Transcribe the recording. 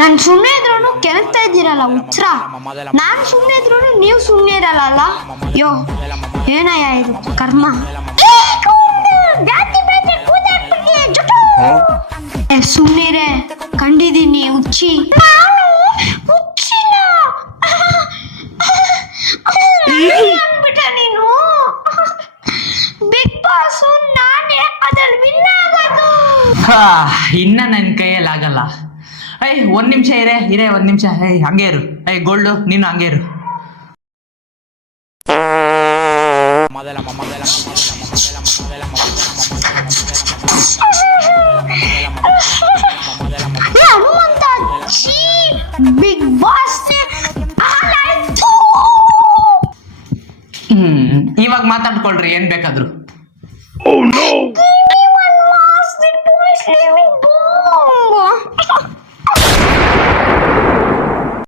ನಾನು ಸುಮ್ಮನೆ ಇದ್ರು ಕೆಣಕ್ತಾ ಇದ್ದೀರಲ್ಲ ಉತ್ತರ. ನಾನು ಸುಮ್ಮನೆ ಇದ್ರು ನೀವು ಸುಮ್ಮನೆ ಇರಲ್ಲ. ಯೋ ಏನಯ್ಯ ಇದು ಕರ್ಮ. ಸುಮ್ಮನೆ ಕಂಡಿದ್ದೀನಿ ಹುಚ್ಚಿ. ಹುಚ್ಚಿಲ್ಲ ಅಂದ್ಬಿಟ್ಟ ನೀನು. ಬಿಗ್ ಬಾಸ್ ನಾನೇ ಅದ್ರಲ್ಲಿ ವಿನ್ ಆಗೋದು. ಇನ್ನ ನನ್ನ ಕೈಯಲ್ಲಿ ಆಗಲ್ಲ. ಒಂದ್ ನಿಮಿಷ ಇರೇ ಒಂದ್ ನಿಮಿಷ. ಹಂಗೆ ಇರು. ಗೋಲ್ಡು ನೀನು ಹಂಗೆ ಇರು. ಹನುಮಂತ ಬಿಗ್ ಬಾಸ್ ಇವಾಗ ಮಾತಾಡ್ಕೊಳ್ರಿ ಏನ್ ಬೇಕಾದ್ರು.